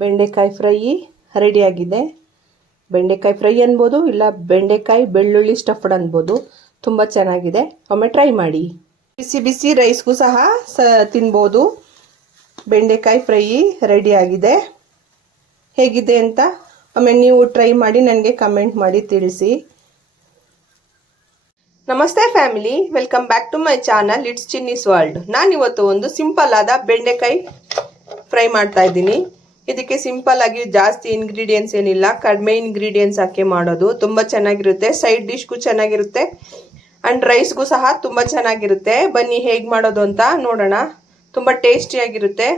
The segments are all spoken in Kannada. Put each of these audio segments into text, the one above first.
ಬೆಂಡೆಕಾಯಿ ಫ್ರೈ ರೆಡಿಯಾಗಿದೆ. ಬೆಂಡೆಕಾಯಿ ಫ್ರೈ ಅನ್ಬೋದು, ಇಲ್ಲ ಬೆಂಡೆಕಾಯಿ ಬೆಳ್ಳುಳ್ಳಿ ಸ್ಟಫ್ಡ್ ಅನ್ಬೋದು. ತುಂಬ ಚೆನ್ನಾಗಿದೆ, ಒಮ್ಮೆ ಟ್ರೈ ಮಾಡಿ. ಬಿಸಿ ಬಿಸಿ ರೈಸ್ಗೂ ಸಹ ತಿನ್ಬೋದು. ಬೆಂಡೆಕಾಯಿ ಫ್ರೈ ರೆಡಿಯಾಗಿದೆ. ಹೇಗಿದೆ ಅಂತ ಒಮ್ಮೆ ನೀವು ಟ್ರೈ ಮಾಡಿ ನನಗೆ ಕಮೆಂಟ್ ಮಾಡಿ ತಿಳಿಸಿ. ನಮಸ್ತೆ family, welcome back to my channel it's Chinni's world. ನಾನಿವತ್ತು ಒಂದು ಸಿಂಪಲ್ ಆದ ಬೆಂಡೆಕಾಯಿ ಫ್ರೈ ಮಾಡ್ತಾ ಇದ್ದೀನಿ. ಇದಕ್ಕೆ ಸಿಂಪಲ್ ಆಗಿ ಜಾಸ್ತಿ ಇಂಗ್ರೀಡಿಯೆಂಟ್ಸ್ ಏನಿಲ್ಲ, ಕಡಿಮೆ ಇಂಗ್ರೀಡಿಯೆಂಟ್ಸ್ ಹಾಕಿ ಮಾಡೋದು. ತುಂಬ ಚೆನ್ನಾಗಿರುತ್ತೆ, ಸೈಡ್ ಡಿಶ್ಗೂ ಚೆನ್ನಾಗಿರುತ್ತೆ ಆ್ಯಂಡ್ ರೈಸ್ಗೂ ಸಹ ತುಂಬ ಚೆನ್ನಾಗಿರುತ್ತೆ. ಬನ್ನಿ ಹೇಗೆ ಮಾಡೋದು ಅಂತ ನೋಡೋಣ. ತುಂಬ ಟೇಸ್ಟಿಯಾಗಿರುತ್ತೆ.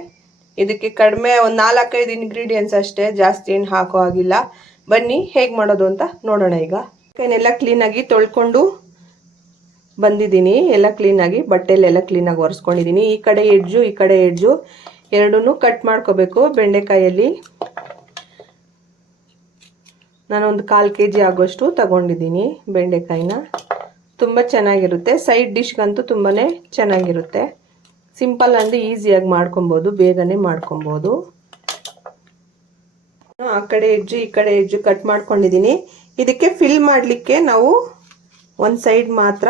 ಇದಕ್ಕೆ ಕಡಿಮೆ ಒಂದು 4-5 ಇಂಗ್ರೀಡಿಯೆಂಟ್ಸ್ ಅಷ್ಟೇ, ಜಾಸ್ತಿ ಏನು ಹಾಕೋ ಆಗಿಲ್ಲ. ಬನ್ನಿ ಹೇಗೆ ಮಾಡೋದು ಅಂತ ನೋಡೋಣ. ಈಗ ಕೈನೆಲ್ಲ ಕ್ಲೀನಾಗಿ ತೊಳ್ಕೊಂಡು ಬಂದಿದ್ದೀನಿ. ಎಲ್ಲ ಕ್ಲೀನಾಗಿ ಬಟ್ಟೆಲೆಲ್ಲ ಕ್ಲೀನಾಗಿ ಒರೆಸ್ಕೊಂಡಿದ್ದೀನಿ. ಈ ಕಡೆ ಎಡ್ಜು ಎರಡೂ ಕಟ್ ಮಾಡ್ಕೋಬೇಕು. ಬೆಂಡೆಕಾಯಲ್ಲಿ ನಾನೊಂದು 1/4 kg ಆಗೋಷ್ಟು ತಗೊಂಡಿದ್ದೀನಿ ಬೆಂಡೆಕಾಯಿನ. ತುಂಬ ಚೆನ್ನಾಗಿರುತ್ತೆ, ಸೈಡ್ ಡಿಶ್ಗಂತೂ ತುಂಬಾ ಚೆನ್ನಾಗಿರುತ್ತೆ. ಸಿಂಪಲ್ ಅಂದರೆ ಈಸಿಯಾಗಿ ಮಾಡ್ಕೊಬೋದು, ಬೇಗನೆ ಮಾಡ್ಕೊಬೋದು. ಆ ಕಡೆ ಎಡ್ಜು ಈ ಕಡೆ ಎಡ್ಜು ಕಟ್ ಮಾಡ್ಕೊಂಡಿದ್ದೀನಿ. ಇದಕ್ಕೆ ಫಿಲ್ ಮಾಡಲಿಕ್ಕೆ ನಾವು ಒಂದು ಸೈಡ್ ಮಾತ್ರ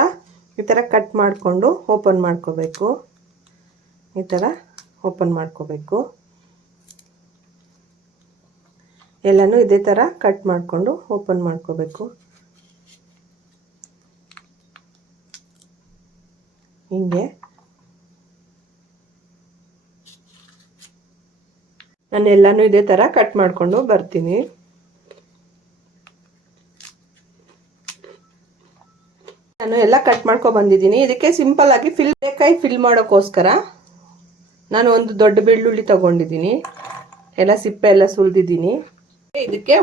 ಈ ಥರ ಕಟ್ ಮಾಡಿಕೊಂಡು ಓಪನ್ ಮಾಡ್ಕೋಬೇಕು. ಈ ಥರ ಓಪನ್ ಮಾಡ್ಕೋಬೇಕು. ಎಲ್ಲನೂ ಇದೇ ಥರ ಕಟ್ ಮಾಡಿಕೊಂಡು ಓಪನ್ ಮಾಡ್ಕೋಬೇಕು. ಹಿಂಗೆ ನಾನು ಎಲ್ಲನೂ ಇದೇ ಥರ ಕಟ್ ಮಾಡಿಕೊಂಡು ಬರ್ತೀನಿ. ನಾನು ಎಲ್ಲ ಕಟ್ ಮಾಡ್ಕೊ ಬಂದಿದ್ದೀನಿ. ಇದಕ್ಕೆ ಸಿಂಪಲ್ ಆಗಿ ಬೆಂಡೆಕಾಯಿ ಫಿಲ್ ಮಾಡೋಕ್ಕೋಸ್ಕರ ನಾನು ಒಂದು ದೊಡ್ಡ ಬೆಳ್ಳುಳ್ಳಿ ತಗೊಂಡಿದ್ದೀನಿ. ಎಲ್ಲ ಸಿಪ್ಪೆ ಎಲ್ಲ ಸುಲಿದಿದ್ದೀನಿ. ಇದಕ್ಕೆ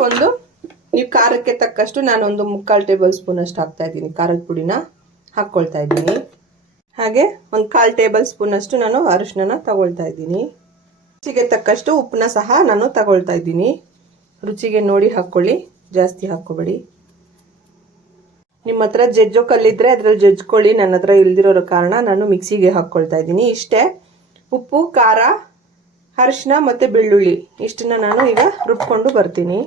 ನೀವು ಖಾರಕ್ಕೆ ತಕ್ಕಷ್ಟು ನಾನೊಂದು 3/4 ಟೇಬಲ್ ಸ್ಪೂನ್ ಅಷ್ಟು ಹಾಕ್ತಾ ಇದ್ದೀನಿ. ಖಾರದ ಪುಡಿನ ಹಾಕ್ಕೊಳ್ತಾ ಇದ್ದೀನಿ. ಹಾಗೆ ಒಂದು 1/4 ಟೇಬಲ್ ಸ್ಪೂನ್ ಅಷ್ಟು ನಾನು ಅರಿಶಿನ ತಗೊಳ್ತಾ ಇದ್ದೀನಿ. ರುಚಿಗೆ ತಕ್ಕಷ್ಟು ಉಪ್ಪನ್ನ ಸಹ ನಾನು ತಗೊಳ್ತಾ ಇದ್ದೀನಿ. ರುಚಿಗೆ ನೋಡಿ ಹಾಕ್ಕೊಳ್ಳಿ, ಜಾಸ್ತಿ ಹಾಕ್ಕೋಬೇಡಿ. ನಿಮ್ಮ ಹತ್ರ ಜಜ್ಜೋ ಕಲ್ಲಿದ್ರೆ ಅದ್ರಲ್ಲಿ ಜಜ್ಕೊಳ್ಳಿ. ನನ್ನ ಹತ್ರ ಇಲ್ದಿರೋ ಕಾರಣ ನಾನು ಮಿಕ್ಸಿಗೆ ಹಾಕ್ಕೊಳ್ತಾ ಇದ್ದೀನಿ. ಇಷ್ಟೇ, ಉಪ್ಪು, ಖಾರ, ಅರಿಶಿನ ಮತ್ತು ಬೆಳ್ಳುಳ್ಳಿ ಇಷ್ಟನ್ನ ನಾನು ಈಗ ರುಬ್ಕೊಂಡು ಬರ್ತೀನಿ.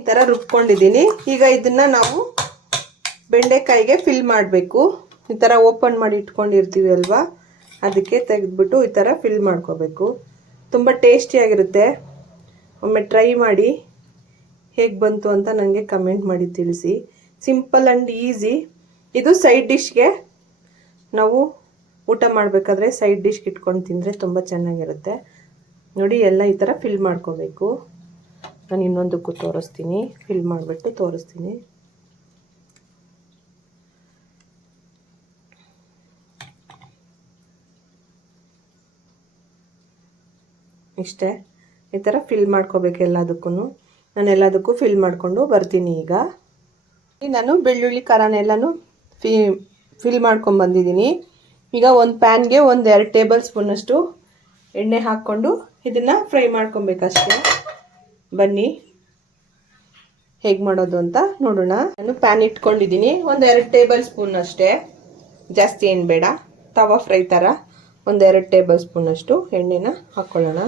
ಈ ಥರ ರುಬ್ಕೊಂಡಿದ್ದೀನಿ. ಈಗ ಇದನ್ನ ನಾವು ಬೆಂಡೆಕಾಯಿಗೆ ಫಿಲ್ ಮಾಡಬೇಕು. ಈ ಥರ ಓಪನ್ ಮಾಡಿ ಇಟ್ಕೊಂಡಿರ್ತೀವಿ ಅಲ್ವಾ, ಅದಕ್ಕೆ ತೆಗೆದ್ಬಿಟ್ಟು ಈ ಥರ ಫಿಲ್ ಮಾಡ್ಕೋಬೇಕು. ತುಂಬ ಟೇಸ್ಟಿಯಾಗಿರುತ್ತೆ. ಒಮ್ಮೆ ಟ್ರೈ ಮಾಡಿ, ಹೇಗೆ ಬಂತು ಅಂತ ನನಗೆ ಕಮೆಂಟ್ ಮಾಡಿ ತಿಳಿಸಿ. Simple and easy. ಇದು ಸೈಡ್ ಡಿಶ್ಗೆ ನಾವು ಊಟ ಮಾಡಬೇಕಾದ್ರೆ ಸೈಡ್ ಡಿಶ್ಗೆ ಇಟ್ಕೊಂಡು ತಿಂದರೆ ತುಂಬ ಚೆನ್ನಾಗಿರುತ್ತೆ. ನೋಡಿ, ಎಲ್ಲ ಈ ಥರ ಫಿಲ್ ಮಾಡ್ಕೋಬೇಕು. ನಾನು ಇನ್ನೊಂದಕ್ಕೂ ತೋರಿಸ್ತೀನಿ, ಫಿಲ್ ಮಾಡಿಬಿಟ್ಟು ತೋರಿಸ್ತೀನಿ. ಇಷ್ಟೇ, ಈ ಥರ ಫಿಲ್ ಮಾಡ್ಕೋಬೇಕು ಎಲ್ಲದಕ್ಕೂ. ನಾನು ಎಲ್ಲದಕ್ಕೂ ಫಿಲ್ ಮಾಡಿಕೊಂಡು ಬರ್ತೀನಿ. ಈಗ ನಾನು ಬೆಳ್ಳುಳ್ಳಿ ಖಾರನೆಲ್ಲನೂ ಫಿಲ್ ಮಾಡ್ಕೊಂಡು ಬಂದಿದ್ದೀನಿ. ಈಗ ಒಂದು ಪ್ಯಾನ್ಗೆ 1-2 ಟೇಬಲ್ ಸ್ಪೂನಷ್ಟು ಎಣ್ಣೆ ಹಾಕ್ಕೊಂಡು ಇದನ್ನು ಫ್ರೈ ಮಾಡ್ಕೊಬೇಕಷ್ಟೇ. ಬನ್ನಿ ಹೇಗೆ ಮಾಡೋದು ಅಂತ ನೋಡೋಣ. ನಾನು ಪ್ಯಾನ್ ಇಟ್ಕೊಂಡಿದ್ದೀನಿ. 1-2 ಟೇಬಲ್ ಸ್ಪೂನ್ ಅಷ್ಟೇ, ಜಾಸ್ತಿ ಏನು ಬೇಡ. ತವಾ ಫ್ರೈ ಥರ 1-2 ಟೇಬಲ್ ಸ್ಪೂನಷ್ಟು ಎಣ್ಣೆನ ಹಾಕ್ಕೊಳ್ಳೋಣ.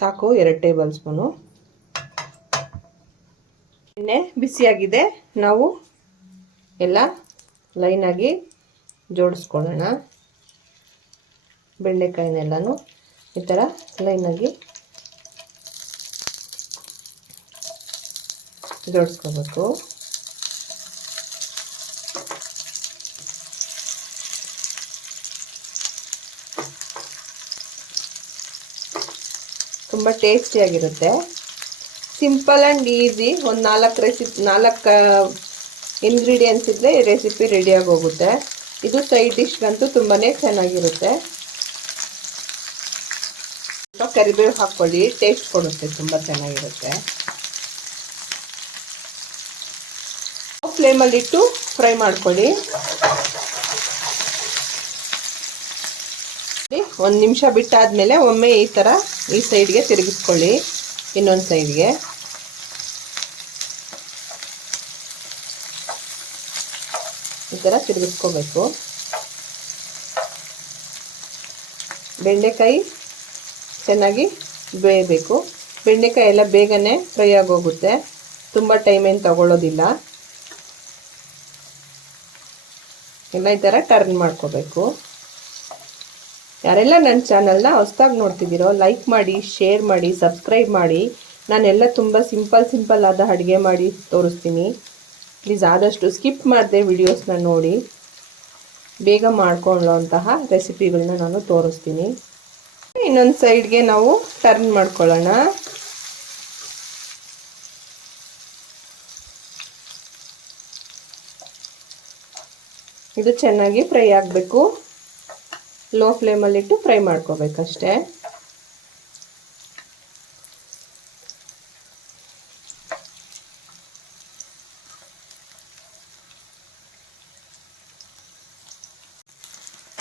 ಸಾಕು, 2 ಟೇಬಲ್ ಸ್ಪೂನು ಎಣ್ಣೆ ಬಿಸಿಯಾಗಿದೆ. ನಾವು ಎಲ್ಲ ಲೈನಾಗಿ ಜೋಡಿಸ್ಕೊಳ್ಳೋಣ. ಬೆಂಡೆಕಾಯಿನೆಲ್ಲನೂ ಈ ಥರ ಲೈನಾಗಿ ಜೋಡಿಸ್ಕೋಬೇಕು. ತುಂಬ ಟೇಸ್ಟಿಯಾಗಿರುತ್ತೆ. Simple and easy. ಒಂದು 4 ಇಂಗ್ರೀಡಿಯೆಂಟ್ಸ್ ಇದ್ದರೆ ರೆಸಿಪಿ ರೆಡಿಯಾಗಿ ಹೋಗುತ್ತೆ. ಇದು ಸೈಡ್ ಡಿಶ್ಗಂತೂ ತುಂಬಾ ಚೆನ್ನಾಗಿರುತ್ತೆ. ಕರಿಬೇವು ಹಾಕ್ಕೊಳ್ಳಿ, ಟೇಸ್ಟ್ ಕೊಡುತ್ತೆ, ತುಂಬ ಚೆನ್ನಾಗಿರುತ್ತೆ. ಫ್ಲೇಮಲ್ಲಿಟ್ಟು ಫ್ರೈ ಮಾಡ್ಕೊಳ್ಳಿ. 1 ನಿಮಿಷ ಬಿಟ್ಟಾದಮೇಲೆ ಒಮ್ಮೆ ಈ ಥರ ಈ ಸೈಡ್ಗೆ ತಿರುಗಿಸ್ಕೊಳ್ಳಿ, ಇನ್ನೊಂದು ಸೈಡ್ಗೆ. ಈ ಥರ ತಿರುಗಿಸ್ಕೋಬೇಕು. ಬೆಂಡೆಕಾಯಿ ಚೆನ್ನಾಗಿ ಬೇಯಬೇಕು. ಬೆಂಡೆಕಾಯಿ ಎಲ್ಲ ಬೇಗನೆ ಫ್ರೈ ಆಗೋಗುತ್ತೆ, ತುಂಬ ಟೈಮ್ ಏನು ತಗೊಳ್ಳೋದಿಲ್ಲ. ಎಲ್ಲ ಈ ಥರ ಟರ್ನ್ ಮಾಡ್ಕೋಬೇಕು. ಯಾರೆಲ್ಲ ನನ್ನ ಚಾನಲ್ನ ಹೊಸದಾಗಿ ನೋಡ್ತಿದ್ದೀರೋ ಲೈಕ್ ಮಾಡಿ, ಶೇರ್ ಮಾಡಿ, ಸಬ್ಸ್ಕ್ರೈಬ್ ಮಾಡಿ. ನಾನೆಲ್ಲ ತುಂಬ ಸಿಂಪಲ್ ಆದ ಅಡುಗೆ ಮಾಡಿ ತೋರಿಸ್ತೀನಿ. ಪ್ಲೀಸ್ ಆದಷ್ಟು ಸ್ಕಿಪ್ ಮಾಡದೆ ವಿಡಿಯೋಸ್ನ ನೋಡಿ. ಬೇಗ ಮಾಡ್ಕೊಳ್ಳೋಂತಹ ರೆಸಿಪಿಗಳನ್ನ ನಾನು ತೋರಿಸ್ತೀನಿ. ಇನ್ನೊಂದು ಸೈಡ್ಗೆ ನಾವು ಟರ್ನ್ ಮಾಡ್ಕೊಳ್ಳೋಣ. ಇದು ಚೆನ್ನಾಗಿ ಫ್ರೈ ಆಗಬೇಕು. ಲೋ ಫ್ಲೇಮಲ್ಲಿಟ್ಟು ಫ್ರೈ ಮಾಡ್ಕೋಬೇಕಷ್ಟೇ.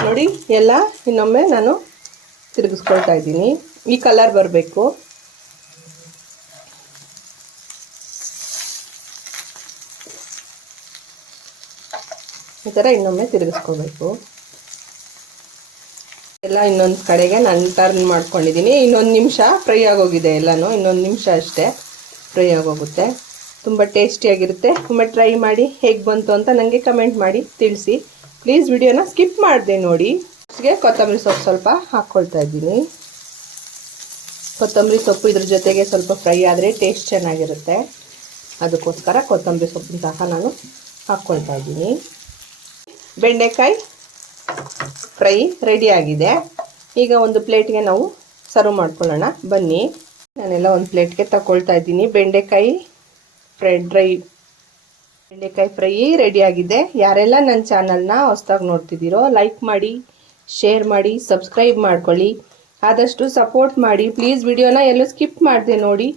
ನೋಡಿ ಎಲ್ಲ ಇನ್ನೊಮ್ಮೆ ನಾನು ತಿರುಗಿಸ್ಕೊಳ್ತಾ ಇದ್ದೀನಿ. ಈ ಕಲರ್ ಬರಬೇಕು. ಈ ಥರ ಇನ್ನೊಮ್ಮೆ ತಿರುಗಿಸ್ಕೋಬೇಕು. ಎಲ್ಲ ಇನ್ನೊಂದು ಕಡೆಗೆ ನಾನು ಟರ್ನ್ ಮಾಡ್ಕೊಂಡಿದ್ದೀನಿ. ಇನ್ನೊಂದು ನಿಮಿಷ ಫ್ರೈ ಆಗೋಗಿದೆ ಎಲ್ಲನೂ. ಇನ್ನೊಂದು ನಿಮಿಷ ಅಷ್ಟೇ ಫ್ರೈ ಆಗೋಗುತ್ತೆ. ತುಂಬ ಟೇಸ್ಟಿಯಾಗಿರುತ್ತೆ. ಒಮ್ಮೆ ಟ್ರೈ ಮಾಡಿ ಹೇಗೆ ಬಂತು ಅಂತ ನನಗೆ ಕಮೆಂಟ್ ಮಾಡಿ ತಿಳಿಸಿ. ಪ್ಲೀಸ್ ವಿಡಿಯೋನ ಸ್ಕಿಪ್ ಮಾಡಿದೆ ನೋಡಿ. ಫಸ್ಟ್ಗೆ ಕೊತ್ತಂಬರಿ ಸೊಪ್ಪು ಸ್ವಲ್ಪ ಹಾಕ್ಕೊಳ್ತಾ ಇದ್ದೀನಿ. ಕೊತ್ತಂಬರಿ ಸೊಪ್ಪು ಇದ್ರ ಜೊತೆಗೆ ಸ್ವಲ್ಪ ಫ್ರೈ ಆದರೆ ಟೇಸ್ಟ್ ಚೆನ್ನಾಗಿರುತ್ತೆ. ಅದಕ್ಕೋಸ್ಕರ ಕೊತ್ತಂಬರಿ ಸೊಪ್ಪನ್ನು ಸಹ ನಾನು ಹಾಕ್ಕೊಳ್ತಾ ಇದ್ದೀನಿ. ಬೆಂಡೆಕಾಯಿ ಫ್ರೈ ರೆಡಿಯಾಗಿದೆ. ಈಗ ಒಂದು ಪ್ಲೇಟ್ಗೆ ನಾವು ಸರ್ವ್ ಮಾಡ್ಕೊಳ್ಳೋಣ ಬನ್ನಿ. ನಾನೆಲ್ಲ ಒಂದು ಪ್ಲೇಟ್ಗೆ ತಗೊಳ್ತಾ ಇದ್ದೀನಿ. ಬೆಂಡೆಕಾಯಿ ಫ್ರೈ ರೆಡಿಯಾಗಿದೆ. ಯಾರೆಲ್ಲ ನನ್ನ ಚಾನಲ್ನ ಹೊಸದಾಗಿ ನೋಡ್ತಿದ್ದೀರೋ ಲೈಕ್ ಮಾಡಿ, ಶೇರ್ ಮಾಡಿ, ಸಬ್ಸ್ಕ್ರೈಬ್ ಮಾಡ್ಕೊಳ್ಳಿ. ಆದಷ್ಟು ಸಪೋರ್ಟ್ ಮಾಡಿ. ಪ್ಲೀಸ್ ವಿಡಿಯೋನ ಎಲ್ಲೂ ಸ್ಕಿಪ್ ಮಾಡದೆ ನೋಡಿ.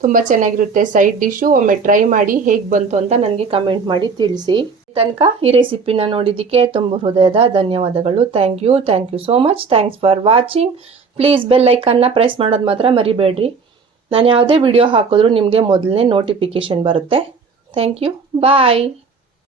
ತುಂಬ ಚೆನ್ನಾಗಿರುತ್ತೆ ಸೈಡ್ ಡಿಶ್ಶು. ಒಮ್ಮೆ ಟ್ರೈ ಮಾಡಿ ಹೇಗೆ ಬಂತು ಅಂತ ನನಗೆ ಕಮೆಂಟ್ ಮಾಡಿ ತಿಳಿಸಿ. ತನಕ ಈ ರೆಸಿಪಿನ ನೋಡಿದ್ದಕ್ಕೆ ತುಂಬ ಹೃದಯದ ಧನ್ಯವಾದಗಳು. Thank you so much. Thanks for watching. Please bell ಐಕನ್ನ ಪ್ರೆಸ್ ಮಾಡೋದು ಮಾತ್ರ ಮರಿಬೇಡ್ರಿ. ನಾನು ಯಾವುದೇ ವಿಡಿಯೋ ಹಾಕಿದ್ರೂ ನಿಮಗೆ ಮೊದಲನೇ ನೋಟಿಫಿಕೇಶನ್ ಬರುತ್ತೆ. Thank you. ಬಾಯ್.